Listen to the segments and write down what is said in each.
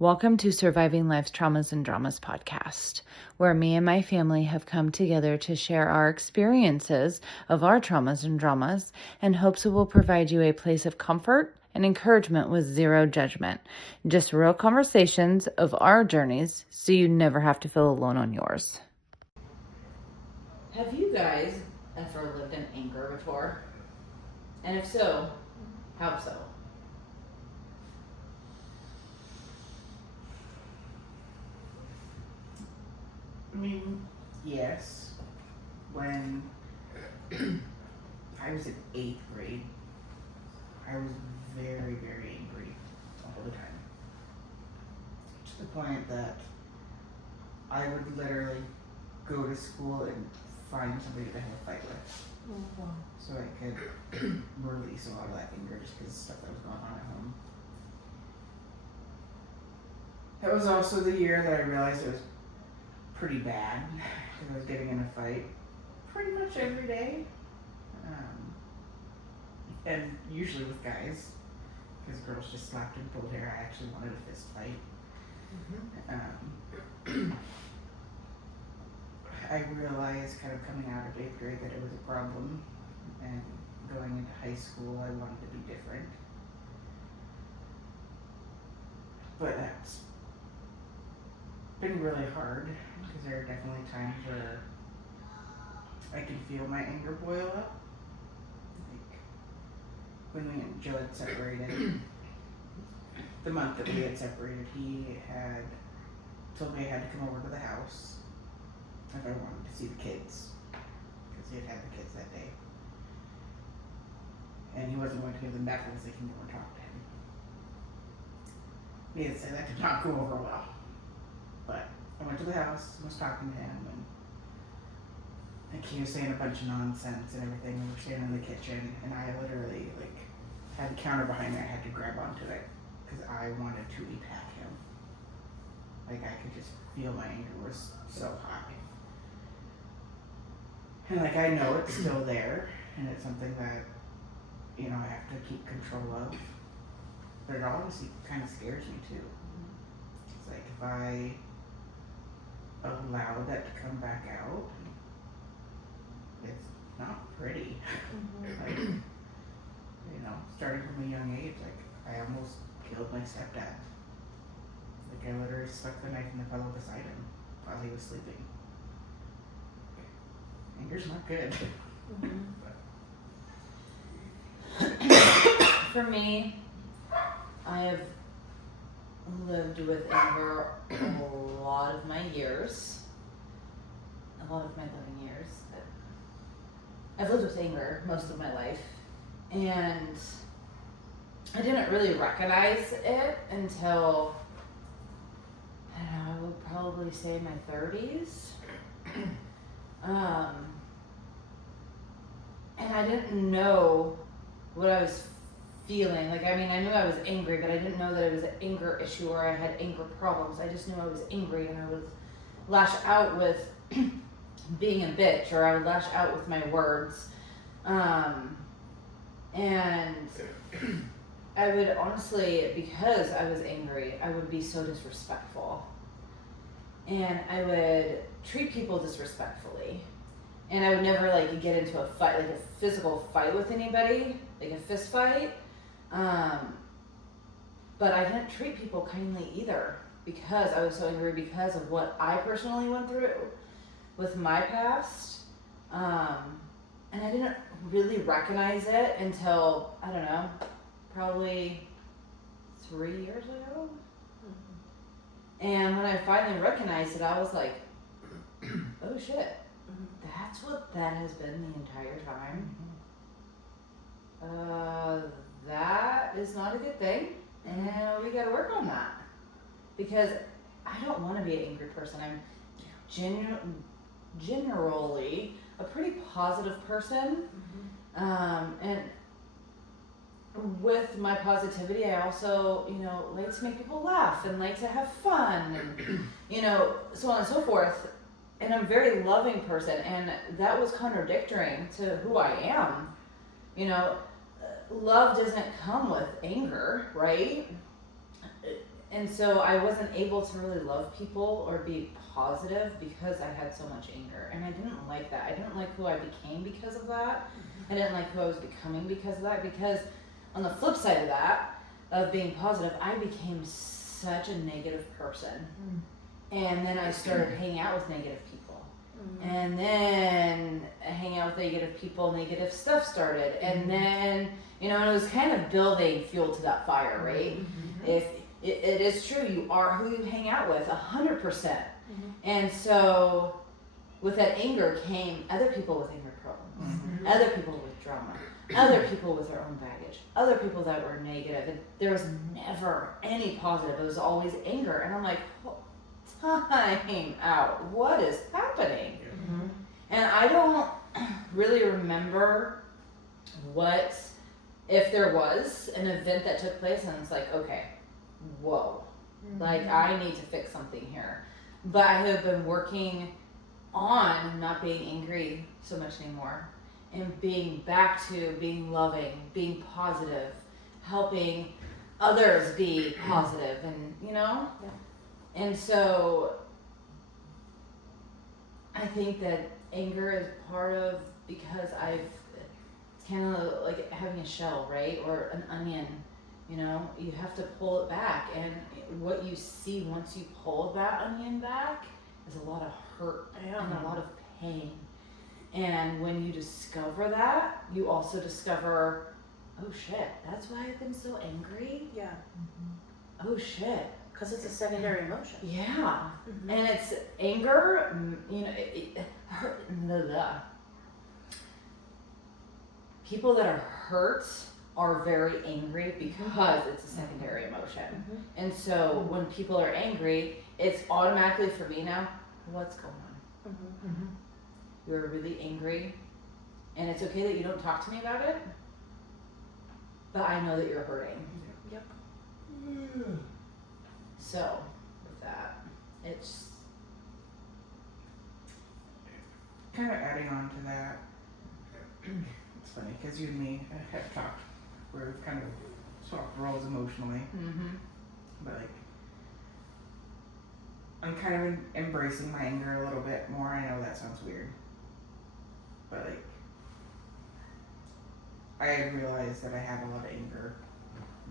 Welcome to Surviving Life's Traumas and Dramas podcast, where me and my family have come together to share our experiences of our traumas and dramas in hopes it will provide you a place of comfort and encouragement with zero judgment. Just real conversations of our journeys so you never have to feel alone on yours. Have you guys ever lived in anger before? And if so, how so? I mean, yes. When I was in 8th grade, I was very, very angry all the time. To the point that I would literally go to school and find somebody to have a fight with. Oh, wow. So I could release a lot of that anger just because of stuff that was going on at home. That was also the year that I realized it was pretty bad because I was getting in a fight pretty much every day, and usually with guys, because girls just slapped and pulled hair. I actually wanted a fist fight. I realized kind of coming out of 8th grade that it was a problem, and going into high school I wanted to be different, but that's been really hard because there are definitely times where I can feel my anger boil up. Like when me and Joe had separated, the month that we had separated, he had told me I had to come over to the house if I wanted to see the kids because he had had the kids that day. And he wasn't going to give them back unless they came over and talked to him. Needless to say, that did not go over well. But I went to the house, was talking to him, and like he was saying a bunch of nonsense and everything. We were standing in the kitchen, and I literally had the counter behind me. I had to grab onto it because I wanted to attack him. Like I could just feel my anger was so high, and like I know it's still there, and it's something that I have to keep control of. But it obviously kind of scares me too. It's like if I allow that to come back out, it's not pretty. Like, starting from a young age, like I almost killed my stepdad. Like I literally stuck the knife in the pillow beside him while he was sleeping. Anger's not good. For me, I have lived with anger a lot of my living years. I've lived with anger most of my life, and I didn't really recognize it until, I don't know, I would probably say my 30s. And I didn't know what I was feeling. Like, I mean, I knew I was angry, but I didn't know that it was an anger issue or I had anger problems. I just knew I was angry, and I would lash out with being a bitch, or I would lash out with my words. And I would honestly, because I was angry, I would be so disrespectful. And I would treat people disrespectfully. And I would never get into a fight, like a physical fight with anybody, like a fist fight. But I didn't treat people kindly either because I was so angry because of what I personally went through with my past. And I didn't really recognize it until, I don't know, probably 3 years ago. And when I finally recognized it, I was like, oh shit, that's what that has been the entire time. That is not a good thing, and we gotta work on that. Because I don't want to be an angry person. I'm generally a pretty positive person. And with my positivity, I also, like to make people laugh and like to have fun and, so on and so forth. And I'm a very loving person, and that was contradictory to who I am. Love doesn't come with anger, right? And so I wasn't able to really love people or be positive because I had so much anger. And I didn't like that. I didn't like who I became because of that. I didn't like who I was becoming because of that. Because on the flip side of that, of being positive, I became such a negative person. And then I started hanging out with negative people. And then hanging out with negative people, negative stuff started. And then, you know, and it was kind of building fuel to that fire, right? If it is true, you are who you hang out with, 100%. And so with that anger came other people with anger problems, other people with drama, other people with their own baggage, other people that were negative. And there was never any positive. It was always anger. And I'm like, time out. What is happening? And I don't really remember what, if there was an event that took place and it's like, okay, whoa, like I need to fix something here. But I have been working on not being angry so much anymore and being back to being loving, being positive, helping others be positive, and you know? And so I think that anger is part of, because it's kind of like having a shell, right? Or an onion, you know? You have to pull it back, and what you see once you pull that onion back is a lot of hurt and a lot of pain. And when you discover that, you also discover, oh shit, that's why I've been so angry? Yeah. Oh shit. Because it's a secondary emotion. Yeah. And it's anger, you know, people that are hurt are very angry because it's a secondary emotion. And so when people are angry, it's automatically, for me now, what's going on? You're really angry, and it's okay that you don't talk to me about it, but I know that you're hurting. Yep. So with that, it's kind of adding on to that. It's funny because you and me have talked where we've kind of swapped roles emotionally, but like I'm kind of embracing my anger a little bit more. I know that sounds weird, but like I had realized that I had a lot of anger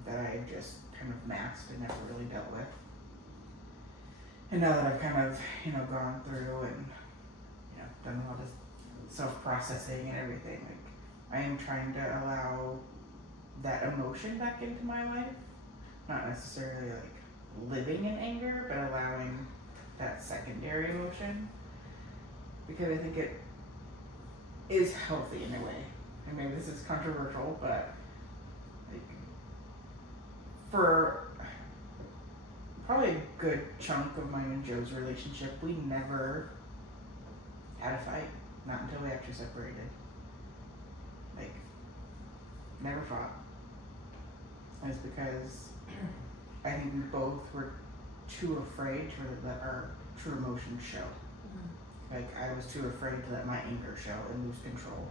that I had just kind of masked and never really dealt with. And now that I've kind of, you know, gone through and, you know, done a lot of self-processing and everything, like I am trying to allow that emotion back into my life. Not necessarily like living in anger, but allowing that secondary emotion, because I think it is healthy in a way. And maybe this is controversial, but like for probably a good chunk of mine and Joe's relationship, we never had a fight. Not until we actually separated. Like, never fought. And it's because I think we both were too afraid to let our true emotions show. Like, I was too afraid to let my anger show and lose control.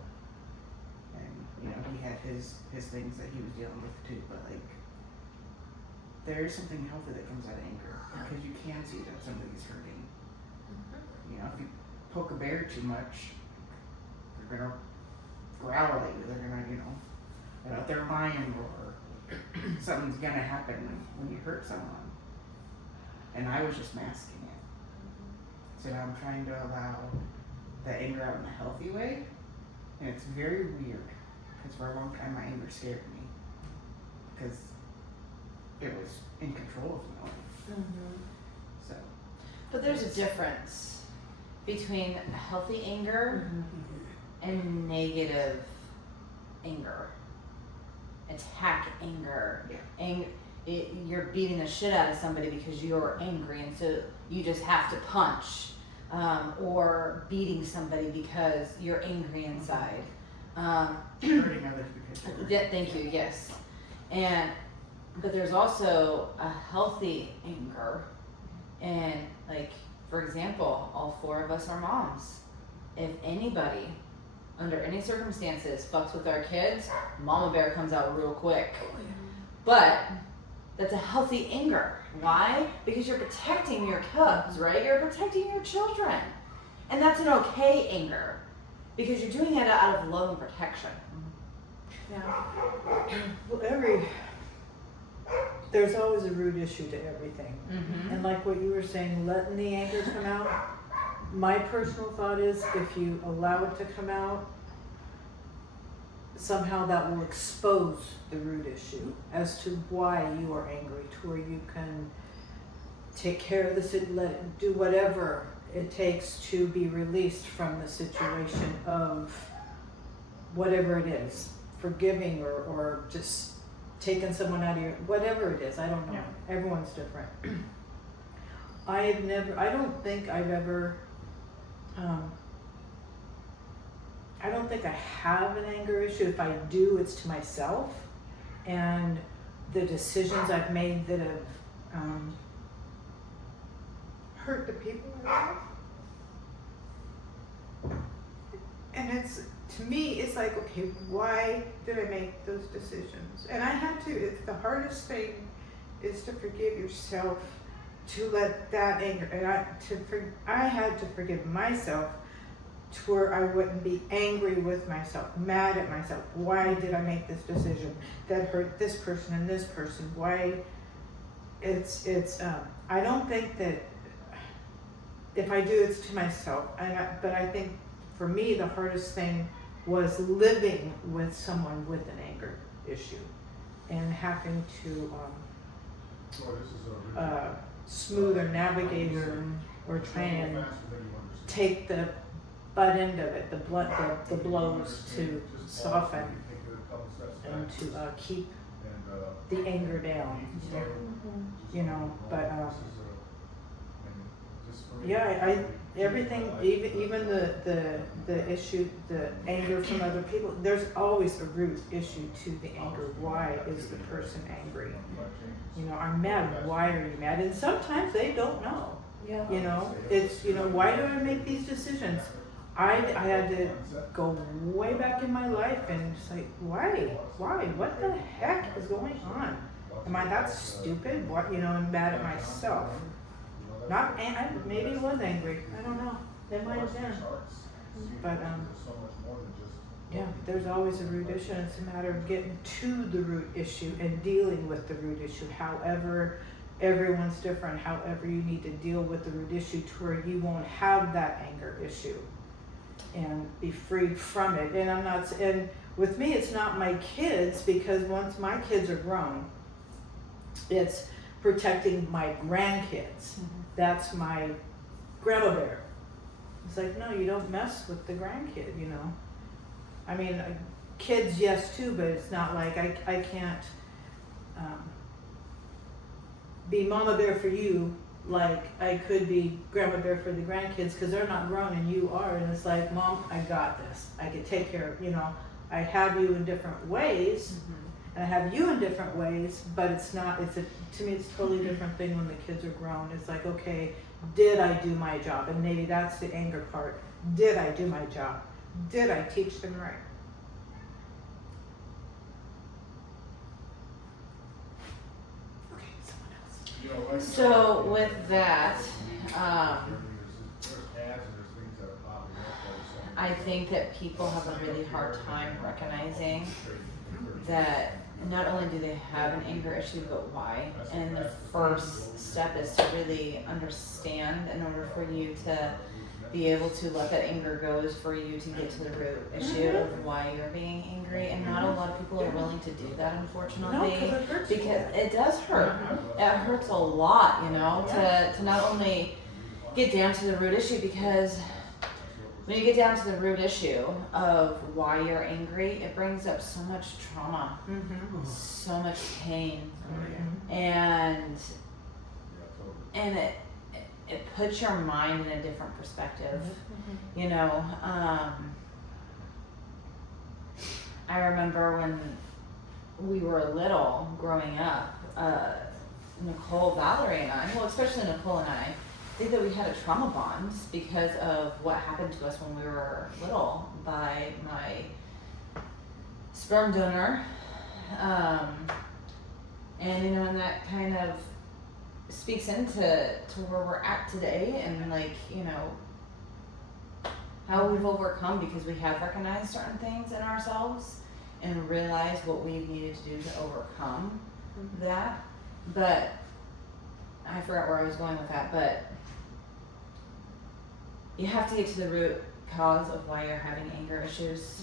And, you know, he had his things that he was dealing with too, but like, there is something healthy that comes out of anger, because you can see that somebody's hurting. You know, if you poke a bear too much, they're gonna growl at you. They're gonna, you know, let out their lion roar. Something's gonna happen when you hurt someone. And I was just masking it. So now I'm trying to allow that anger out in a healthy way, and it's very weird, because for a long time my anger scared me, because it was in control of me. So, But there's a difference between healthy anger and negative anger. Attack anger. You're beating the shit out of somebody because you're angry, and so you just have to punch. Or beating somebody because you're angry inside. hurting others because you're Thank you, yes. But there's also a healthy anger. And like, for example, all four of us are moms. If anybody, under any circumstances, fucks with our kids, Mama Bear comes out real quick. But that's a healthy anger. Why? Because you're protecting your cubs, right? You're protecting your children. And that's an okay anger because you're doing it out of love and protection. Yeah. Well, there's always a root issue to everything. Mm-hmm. And like what you were saying, letting the anger come out, my personal thought is if you allow it to come out, somehow that will expose the root issue as to why you are angry, to where you can take care of this, let it do whatever it takes to be released from the situation of whatever it is, forgiving or just taking someone out of your, whatever it is, I don't know. Yeah. Everyone's different. I don't think I've ever, I don't think I have an anger issue. If I do, it's to myself and the decisions I've made that have hurt the people I love. And it's, to me, it's like, okay, why did I make those decisions? And I had to, it's the hardest thing is to forgive yourself, to let that anger, and I had to forgive myself to where I wouldn't be angry with myself, mad at myself. Why did I make this decision that hurt this person and this person? Why? It's I don't think that if I do, it's to myself. But I think for me, the hardest thing was living with someone with an anger issue and having to smooth or navigate or try and take the butt end of it, the blows to soften and to keep the anger down. You know, but yeah, everything, even the issue, the anger from other people, there's always a root issue to the anger. Why is the person angry? You know, I'm mad. Why are you mad? And sometimes they don't know. Yeah. You know, it's, you know, why do I make these decisions? I had to go way back in my life and just like, why? What the heck is going on? Am I that stupid? What, you know, I'm mad at myself. Not, maybe I was angry. I don't know. It might have been. But yeah, there's always a root issue. And it's a matter of getting to the root issue and dealing with the root issue. However, everyone's different. However, you need to deal with the root issue to where you won't have that anger issue and be freed from it. And and with me, it's not my kids, because once my kids are grown, it's protecting my grandkids. That's my grandma bear. It's like, no, you don't mess with the grandkid, you know. I mean, kids, yes, too, but it's not like I can't be mama bear for you like I could be grandma bear for the grandkids, because they're not grown and you are. And it's like, Mom, I got this. I can take care of, you know, I have you in different ways. And I have you in different ways, but it's not, to me, it's a totally different thing when the kids are grown. It's like, okay, did I do my job? And maybe that's the anger part. Did I do my job? Did I teach them right? Okay, someone else. So with that, I think that people have a really hard time recognizing that not only do they have an anger issue, but why. And the first step is to really understand, in order for you to be able to let that anger go, is for you to get to the root issue of why you're being angry. And not a lot of people are willing to do that, unfortunately. No, because it hurts. Because it does hurt. It hurts a lot, you know, to not only get down to the root issue, because when you get down to the root issue of why you're angry, it brings up so much trauma, so much pain, and it puts your mind in a different perspective. You know, I remember when we were little, growing up, Nicole, Valerie, and I, well, especially Nicole and I think that we had a trauma bond because of what happened to us when we were little by my sperm donor. And, you know, and that kind of speaks into where we're at today, and like, you know, how we've overcome, because we have recognized certain things in ourselves and realized what we needed to do to overcome that. But I forgot where I was going with that, but you have to get to the root cause of why you're having anger issues.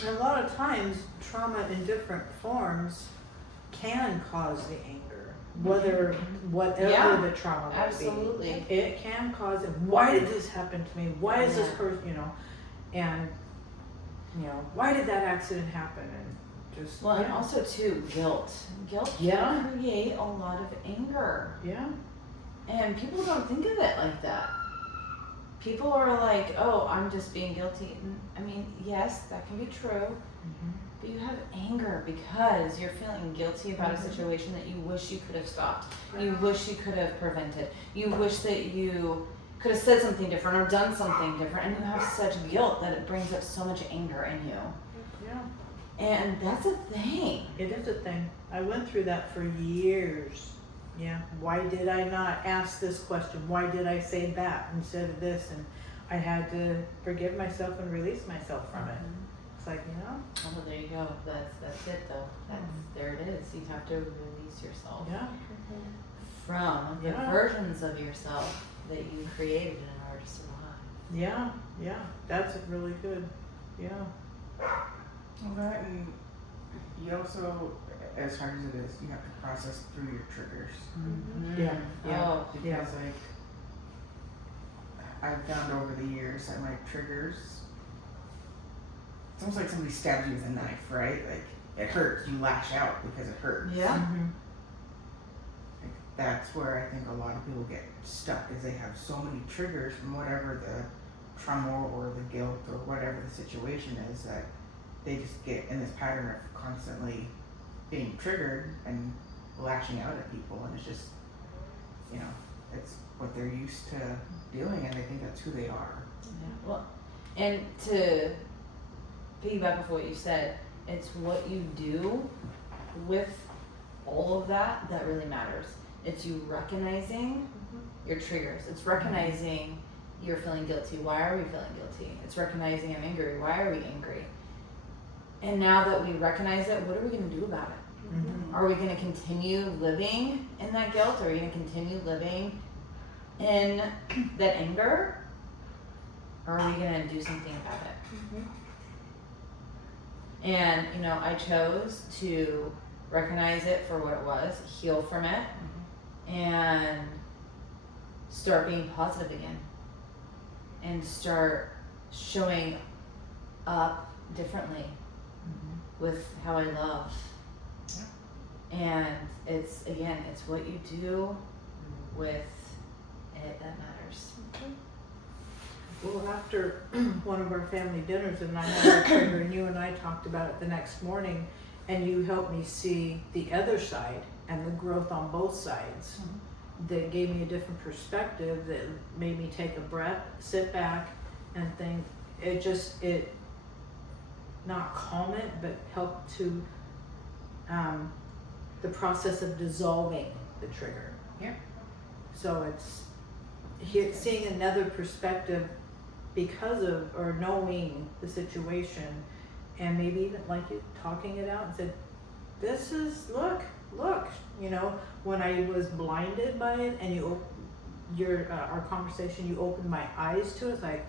And a lot of times, trauma in different forms can cause the anger, whatever Yeah, the trauma might absolutely. be. It can cause it. Why did this happen to me? Why is this Yeah. person, you know, and you know, why did that accident happen? And just Well, and also too, guilt. Guilt Yeah. can create a lot of anger. yeah, And people don't think of it like that. People are like, oh, I'm just being guilty. And, I mean, yes, that can be true. But you have anger because you're feeling guilty about a situation that you wish you could have stopped. You wish you could have prevented. You wish that you could have said something different or done something different. And you have such guilt that it brings up so much anger in you. yeah. And that's a thing. It is a thing. I went through that for years. Yeah. Why did I not ask this question? Why did I say that instead of this? And I had to forgive myself and release myself from it. It's like, you know. Oh, there you go. That's it though. There it is. You have to release yourself Yeah. from the Yeah. versions of yourself that you created in order to survive. Yeah. Yeah. That's really good. Yeah. That, and you also, as hard as it is, you have to process through your triggers. Yeah. Yeah. Oh, Because Yeah. like I've found over the years that my triggers, it's almost like somebody stabs you with a knife, right? Like it hurts, you lash out because it hurts. yeah. Like, that's where I think a lot of people get stuck, is they have so many triggers from whatever the trauma or the guilt or whatever the situation is, that they just get in this pattern of constantly being triggered and lashing out at people, and it's just, you know, it's what they're used to doing, and they think that's who they are. Yeah. Well, and to piggyback off what you said, it's what you do with all of that that really matters. It's you recognizing your triggers. It's recognizing you're feeling guilty. Why are we feeling guilty? It's recognizing I'm angry. Why are we angry? And now that we recognize it, what are we going to do about it? Are we going to continue living in that guilt? Are we going to continue living in that anger? Or are we going to do something about it? And, you know, I chose to recognize it for what it was, heal from it, and start being positive again. And start showing up differently with how I love. And it's, again, it's what you do with it that matters. Well, after one of our family dinners, and I had a trigger, and you and I talked about it the next morning, and you helped me see the other side and the growth on both sides. That gave me a different perspective, that made me take a breath, sit back, and think. It not calm it, but help to the process of dissolving the trigger. Yeah. So it's seeing another perspective because of, or knowing the situation, and maybe even like you talking it out and said, this is, look, you know, when I was blinded by it, and our conversation, you opened my eyes to it, it's like,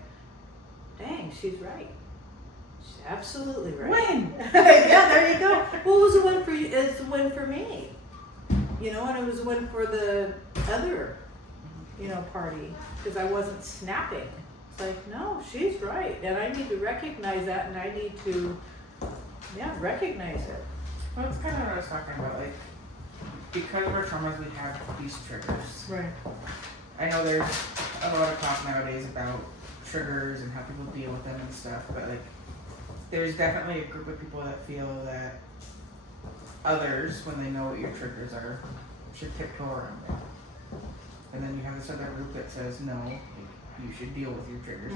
dang, she's right. She's absolutely right. Win! Yeah, there you go. Well, it was a win for you. It's a win for me. You know, and it was a win for the other, you know, party, because I wasn't snapping. It's like, no, she's right, and I need to recognize that, and I need to, recognize it. Well, that's kind of what I was talking about. Like, because of our traumas, we have these triggers. Right. I know there's a lot of talk nowadays about triggers and how people deal with them and stuff, but like, there's definitely a group of people that feel that others, when they know what your triggers are, should tiptoe around it. And then you have this other group that says, no, you should deal with your triggers,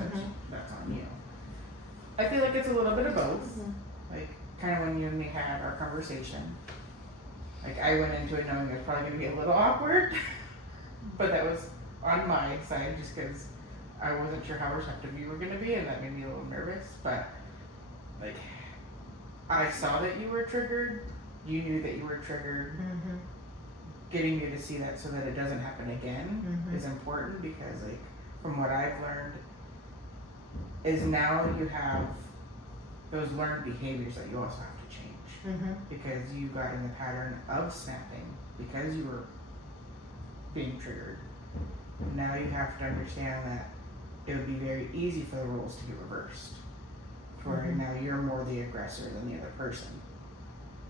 that's on you. I feel like it's a little bit of both. Like, kind of when you and me had our conversation. Like I went into it knowing it was probably gonna be a little awkward, but that was on my side just because I wasn't sure how receptive you were gonna be, and that made me a little nervous. But like, I saw that you were triggered. You knew that you were triggered. Mm-hmm. Getting you to see that so that it doesn't happen again Mhm. is important because, like, from what I've learned, is now you have those learned behaviors that you also have to change Mm-hmm. because you got in the pattern of snapping because you were being triggered. Now you have to understand that it would be very easy for the roles to get reversed. Where Mhm. now you're more the aggressor than the other person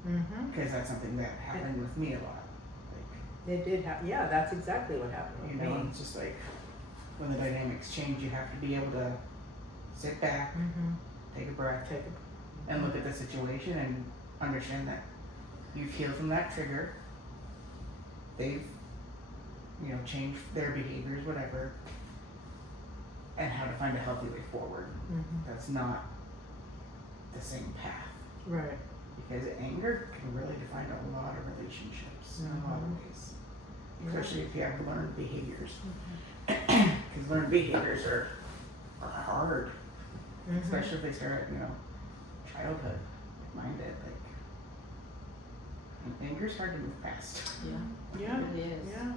Mm-hmm. because that's something that happened with me a lot. It did happen. Yeah, that's exactly what happened You with know, me. it's just like when the dynamics change, you have to be able to sit back, Mm-hmm. take a breath, Take a and look at the situation and understand that you've healed from that trigger. They've, changed their behaviors, whatever, and how to find a healthy way forward. Mm-hmm. That's not the same path Right. because anger can really define a lot of relationships in a lot of ways, especially if you have learned behaviors. Because learned behaviors are hard, Mm-hmm. especially if they start at, childhood. Like mine did. And anger's hard to move past. Yeah, Yeah. it really is. Yeah.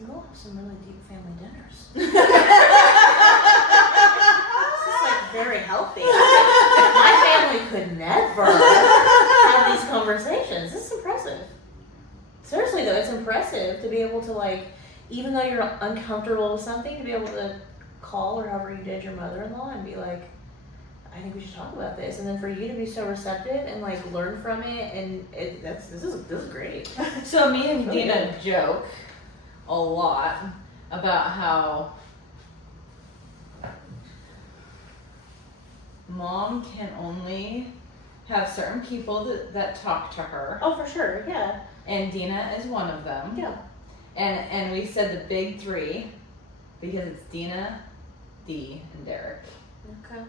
We'll have some really deep family dinners. This is like very healthy. My family could never have these conversations. This is impressive. Seriously though, it's impressive to be able to, like, even though you're uncomfortable with something, to be able to call or however you did your mother-in-law and be like, I think we should talk about this, and then for you to be so receptive and like learn from it, and this is great. So me and Really Dina joke a lot about how Mom can only have certain people that talk to her, Oh, for sure, yeah, and Dina is one of them. yeah. And we said the big three because it's Dina, Dee, and Derek. Okay.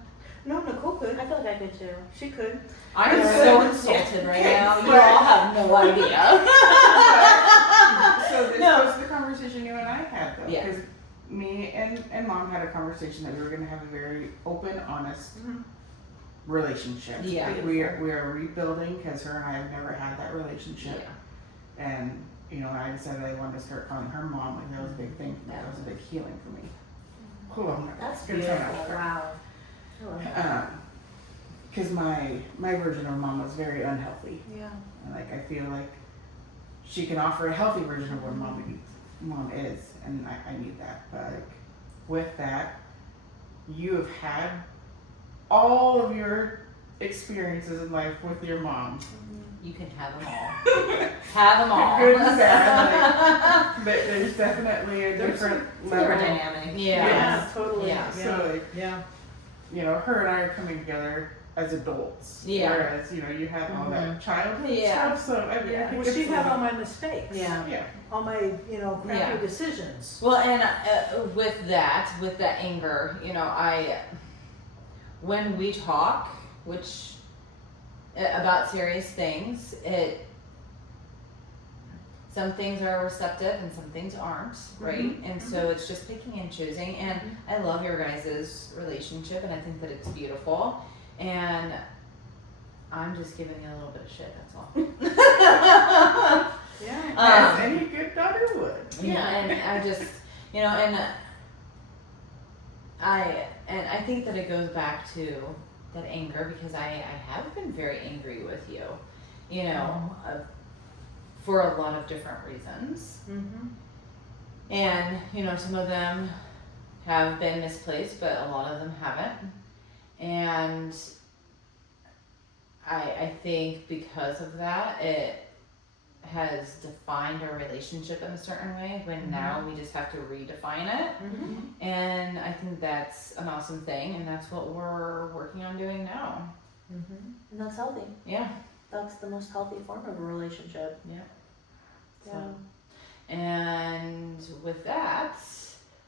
No, Nicole could. I feel like I could too. She could. I'm Yeah. so insulted right now. You all have no idea. So this No. was the conversation you and I had though. Yeah. Because me and Mom had a conversation that we were going to have a very open, honest Mhm. relationship. Yeah. Like we are rebuilding because her and I have never had that relationship. And, I decided I wanted to start calling her Mom. Like that was a big thing for me. That was a big healing for me. Cool. I'm not That's gonna try not to beautiful. cry. Wow. I love that. Because my version of Mom was very unhealthy. Yeah. And like I feel like she can offer a healthy version of what mom is, and I need that. But like with that, you have had all of your experiences in life with your mom. You can have them all. Have them all. Good and bad. Like, there's definitely a There's different It's very level. dynamic. Yeah. Yeah, totally. Yeah. So like, Yeah. her and I are coming together as adults. Yeah. Whereas, you had all that childhood Yeah. stuff. So I mean, I Yeah. think Well, she it's had a all little- my mistakes. Yeah. Yeah. All my, crappy Yeah. decisions. Well, and with that anger, when we talk, which about serious things, some things are receptive and some things aren't, right? And so it's just picking and choosing. And I love your guys' relationship, and I think that it's beautiful. And I'm just giving you a little bit of shit. That's all. Yeah. As any good daughter would. Yeah, and I just, and I think that it goes back to that anger because I have been very angry with you, for a lot of different reasons. Mm-hmm. And, some of them have been misplaced, but a lot of them haven't. And I think because of that, it has defined our relationship in a certain way when now we just have to redefine it. Mm-hmm. And I think that's an awesome thing, and that's what we're working on doing now. Mm-hmm. And that's healthy. Yeah. That's the most healthy form of a relationship. Yeah. Yeah. So, and with that,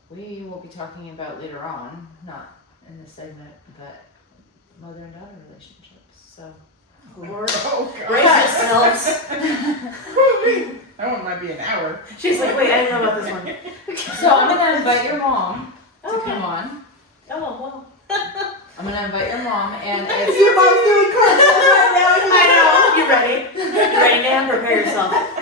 we will be talking about later on, not in this segment, but mother and daughter relationships. So Lord, Oh God. brace yourselves. That one might be an hour. She's like, wait, I didn't know about this one. So I'm gonna invite your mom to Okay. come on. Oh, well. I'm gonna invite your mom, and it's Your mom's doing cartwheels right now. I know. You ready? You ready, Nan? Prepare yourself.